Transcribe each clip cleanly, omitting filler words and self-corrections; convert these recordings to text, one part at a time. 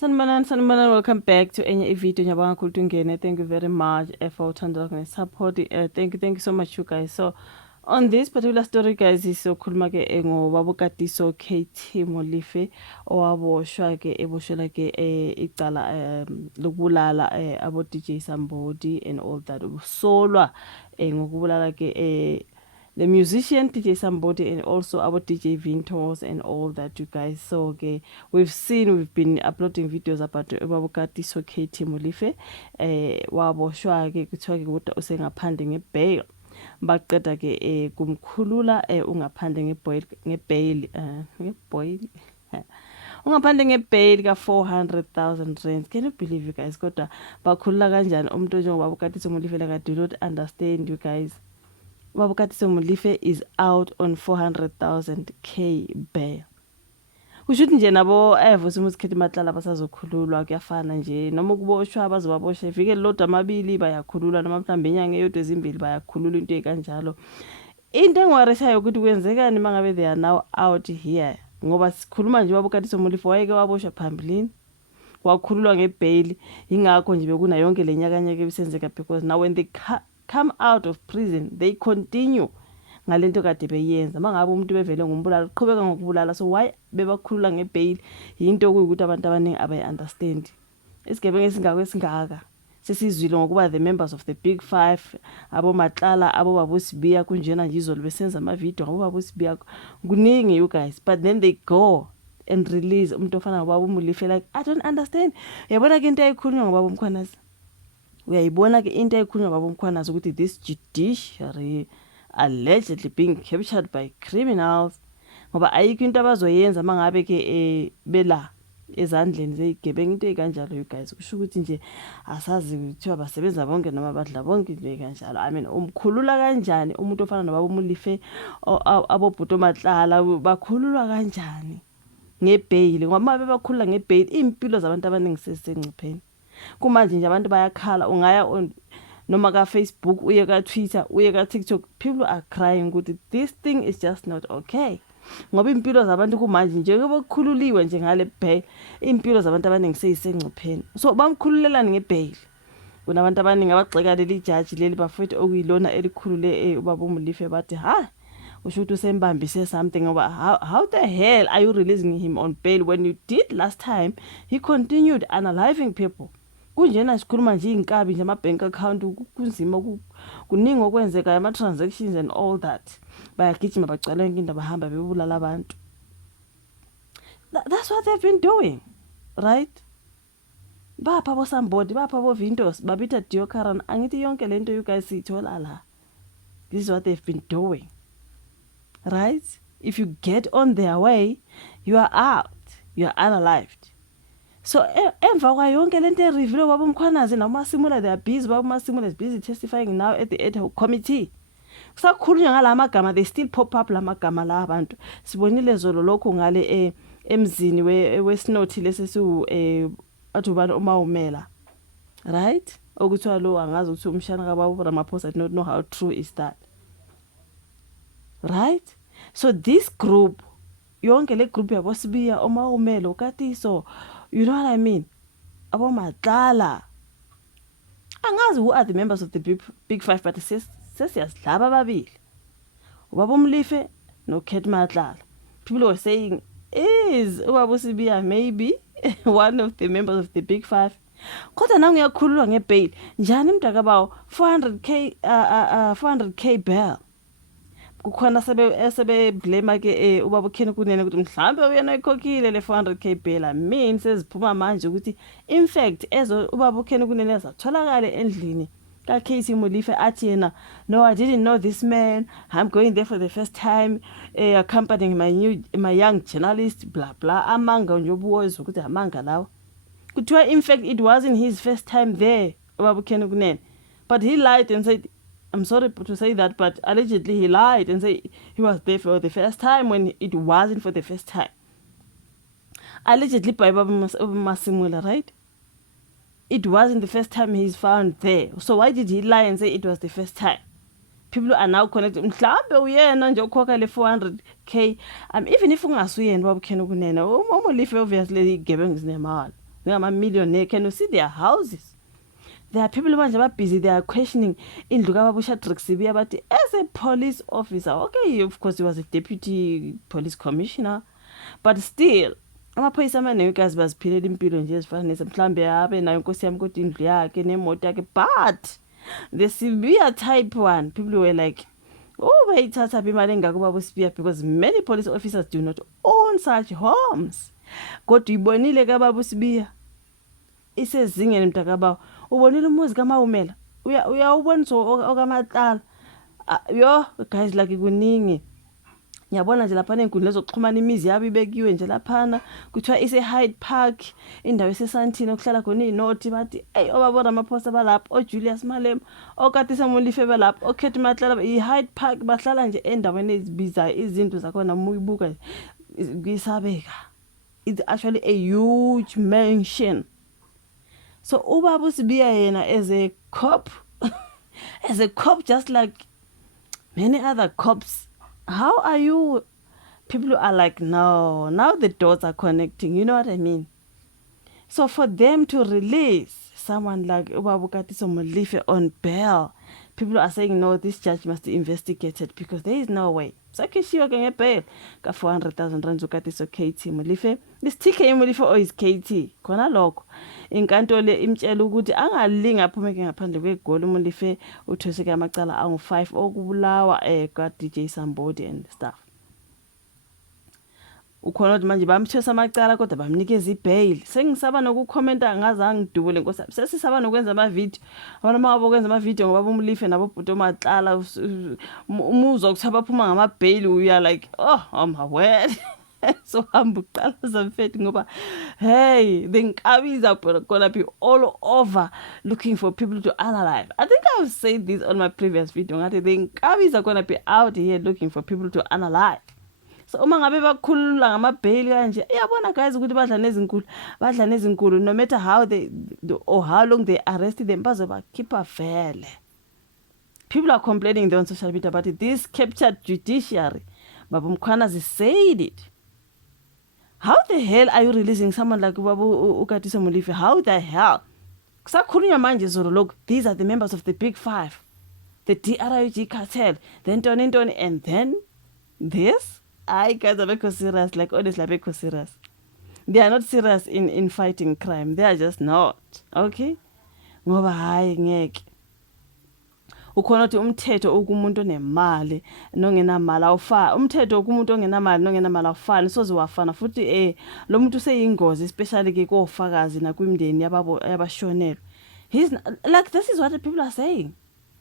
Sanibonani, welcome back to enye video nyabanga kultungene. Thank you very much for uthandwa support. Thank you so much you guys. So on this particular story guys sizokhuluma ke ngobaba uKatiso KT Molife owaboshwa ke eboshela ke icala lokubulala abo DJ Sambodi and all that. Usolwa ngokubulala ke the musician DJ Sambodi and also our DJ Vintos and all that you guys. So okay, we've been uploading videos about Katiso KT Molife waboshwa ke kuthiwa ke kodwa usengaphandle ngebail baqeda ke kumkhulula ungaphandle ngebail ungaphandle ngebail ka 400,000 rands. Can you believe you guys? Kodwa bakhulula kanjani umuntu njengoba Katiso Molife like I do not understand you guys. Ubaba Katiso Molife is out on 400,000 K bail. Ushuthi nje nabo Vusi Musikhethi Matlala basazokhululwa kuyafana nje noma kuboshwa abazobabosha ivike lodwa amabili bayakhululwa noma mhlambe inyanga eyodwa ezimbili bayakhululwa into ekanjalo. Into engiwareshayo ukuthi kwenzekani mangabe they are now out here ngoba sikhuluma nje ubaba Katiso Molife wayeke waboshwa phambilini wakhululwa ngebail ingakho nje bekuna yonke lenyakanyaka ebisenzeka because now when they come out of prison they continue ngalento kade beyenza mangabe umuntu bevele ngumbulala uqhubeka ngokubulala so why bebakhulula ngebail into kuyikuthi abantu abaningi abayi understand isigebengu esingaka sesizwile ngokuba the members of the big 5 abo Matlala abo Babosibiya kunjena nje izolo besenza ama video abo Babosibiya kuningi you guys but then they go and release umuntu ofana ubaba uMolife like I don't understand. Uyabona ke into eyikhulunywa ngobaba uMkhwanazi uyayibona ke into eyikhulunywa ngobaba uMkhwanazi ukuthi this judiciary allegedly being captured by criminals ngoba ayikho into abazoyenza mangabe ke bela ezandleni zezigebengu into ekanjalo you guys kusho ukuthi nje asazi kuthiwa basebenza bonke noma badla bonke into ekanjalo. I mean umkhulula kanjani umuntu ofana nobaba uMolife abobhuto Matlala bakhululwa kanjani ngebail ngoba mabe bakhulula ngebail impilo zabantu abaningi sesengcipheni kumanje nje abantu bayakhala ungaya noma ka Facebook uye ka Twitter uye ka TikTok people are crying ukuthi this thing is just not okay ngoba impilo zabantu kumanje nje bokukhululiwe nje ngale bail impilo zabantu abaningi seyisengcipheni so bamkhululelani ngebail kunabantu abaningi abagxeka leli judge leli bafethu okuyilona elikhulule ubaba uMolife bathi ha usho ukuthi usembambise something ngoba how the hell are you releasing him on bail when you did last time he continued unaliving people kunjena sikhuluma nje inkabi nje ama bank account kunzima kuningi okwenzeka ama transactions and all that bayagijima bacala inkinda bahamba bebulala abantu. That's what they've been doing, right? Bapha bo Sambodi bapha bo Vintos babitha Diokaran angithi yonke lento you guys sithola la. This is what they've been doing, right? If you get on their way you are out, you are unalived. So emva kwa yonke lento ereview baba uMkhwanazi naMasimula they are busy baba uMasimula is busy testifying now at the ad hoc committee. Kusakhulunywa ngalamagama they still pop up lamagama la abantu. Sibonile zolo lokho ngale emzini weSnothi lesesiwu athi ubani uMawumela. Right? Okuthiwa lo angazi ukuthi umshana kaBaba Ramaphosa I don't know how true is that. Right? So this group yonke le group yabosibiya uMawumela uKatiso you know what I mean? Abo Matlala. Angazi who are the members of the big 5 but sesiyasidlaba ababili. Ubaba uMolife no KT Matlala. People were saying is ubaba uSibiya maybe one of the members of the big 5. Kodwa na ngiyakhululwa ngebail. Njani imntaka bawo 400k bail. Kukhona sebe blame ke ubaba uKheni Kunene ukuthi mhlambe uyena ikhokhile le 400k bail. I mean seziphuma manje ukuthi in fact ezo ubaba uKheni Kunene ezatholakala endlini ka KT Molife athi yena no I didn't know this man, I'm going there for the first time accompanying my young journalist blah blah amanga nje obuwozo ukuthi amanga lawo kuthiwa in fact it wasn't his first time there ubaba uKheni Kunene but he lied and said I'm sorry to say that, but allegedly he lied and said he was there for the first time when it wasn't for the first time. Allegedly by Baba Masimula, right? It wasn't the first time he's found there. So why did he lie and say it was the first time? People are now connected. Mhlambe uyena nje okhokha le 400k. Even if ungasuyena Baba uKheni Kunene, uMolife obviously igebengu zinemali. millionaire. Can you see their houses? There are people who are busy, they are questioning in Lugababusha Trixibia, but as a police officer, okay, of course he was a deputy police commissioner, but still, amaphoyisa amaningi baziphilela impilo nje ezifana nezi mhlambe abe nayo inkosi yami kodwa indlu yakhe nemoto yakhe, but the severe type one, people were like, oh, bayithatha imali engaka ubaba uSibiya, because many police officers do not own such homes. Kodwa ibonile kababa uSibiya isezingeni mntakabawo, ubonile umuzi kaMawumela, uyawubona okaMatlala, yo guys, like kuningi. Ngiyabona nje lapha enkundleni zokuxhumana imizi yabo ibekiwe nje laphana, kuthiwa ise Hyde Park, indawo eseSandton okuhlala khona inoti, bathi hey obabona amaphosta balapha, oJulius Malema, oKatisa Molife balapha, oKhethi Matlala, iHyde Park, bahlala nje endaweni ezibizayo, izinto zakhona muyibuka kuyisabeka. It's actually a huge mansion. So ubaba uSibiya yena as a cop as a cop, just like many other cops, how are you? People are like, no, now the dots are connecting, you know what I mean? So for them to release someone like Ubaba Katiso Molife on bail, people are saying, no, this judge must be investigated because there is no way. So Kishiwa can get bail. Ka 400,000 rand Katiso KT Molife. This TK Molife or is KT. Kona loko. Inkantolo imtshela ukuthi angalinga aphumeke ngaphandle kwegoli uMolife uthoseke amacala angu 5 okubulawa ka DJ Sambodi and stuff. Ukhona ukuthi manje bamthosa amacala kodwa bamnikeza ibail. Sengisaba nokukhomenta ngazange ngidubule Nkosi. Sesisaba nokwenza ama video. Abantu mangabo ukwenza ama video ngoba uMolife nabo bhuti oMatlala umuzwa ukuthi abaphuma ngama bail, we are like, oh my word. So hamba uqalaza mfethu ngoba hey, the Nkabis are gonna be all over looking for people to analyze. I think I've said this on my previous video. Ngathi the Nkabis are gonna be out here looking for people to analyze. So uma ngabe bakhulula ngama bail kanje, iyabona guys ukuthi badla nezinkulu, no matter how they or how long they arrest them, bazoba keeper vele. People are complaining on social media about it. This captured judiciary. Babu Mkhwanazi said it. How the hell are you releasing someone like Babu Ukatiso Molife? How the hell? Kusakhulunywa manje zolo look, these are the members of the Big Five, the DRIG cartel, then Tony, and then this? I guys are serious, like honestly, I'm serious. They are not serious in fighting crime. They are just not. Okay? Ngoba hayi ngeke. Ukhona ukuthi umthetho ukumuntu onemali nongenamali awufani, umthetho ukumuntu ongenamali nongenamali awufani, soze wafana futhi lo muntu useyingozi, especially ke kofakazi nakwimndeni yabashonelwe. He's like, this is what the people are saying.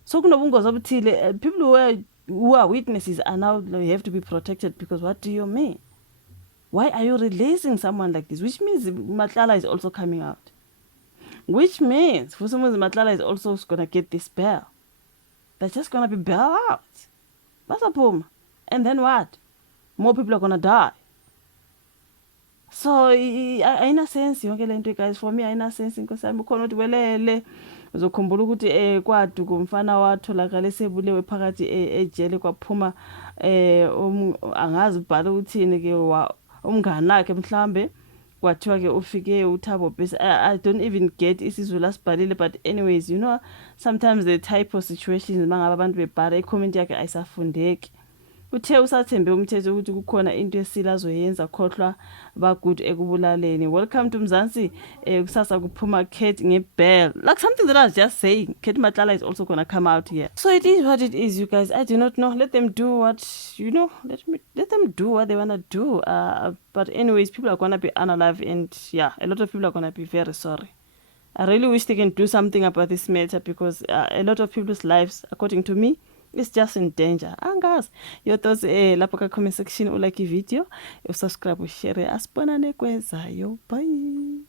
So kunobungozi obuthile, people who are witnesses are now, they have to be protected because what do you mean? Why are you releasing someone like this? Which means Matlala is also coming out. Which means for some reason Matlala is also going to get this bail. They're just going to be bailed out. That's a boom. And then what? More people are going to die. So, in a sense, guys, for me, in a sense, because I'm going to welele. Uzokhumbula ukuthi kwadu kumfana watholakala esebulewe phakathi ejele kwaphuma angazi ubhala uthini ke umngane wakhe mhlambe kwathiwa ke ufike uThabo bese I don't even get isizulu asibhalile, but anyways, you know, sometimes the type of situations mangaba abantu bebhala icomment yakhe ayisafundeki. Uthe usathembe umthetho ukuthi kukhona into esila azoyenza khohlwa ba good ekubulaleni. Welcome to Mzansi. Kusasa kuphuma Kate ngebail. Like something that I was just saying. Kate Matlala is also going to come out here. So it is what it is, you guys. I do not know. Let them do what, you know, let them do what they want to do. But anyways, people are going to be unalive, and yeah, a lot of people are going to be very sorry. I really wish they can do something about this matter because a lot of people's lives, according to me, it's just in danger. Angas, your thoughts lapha ka comment section, like video, subscribe, share, asibonane kwezayo. Bye.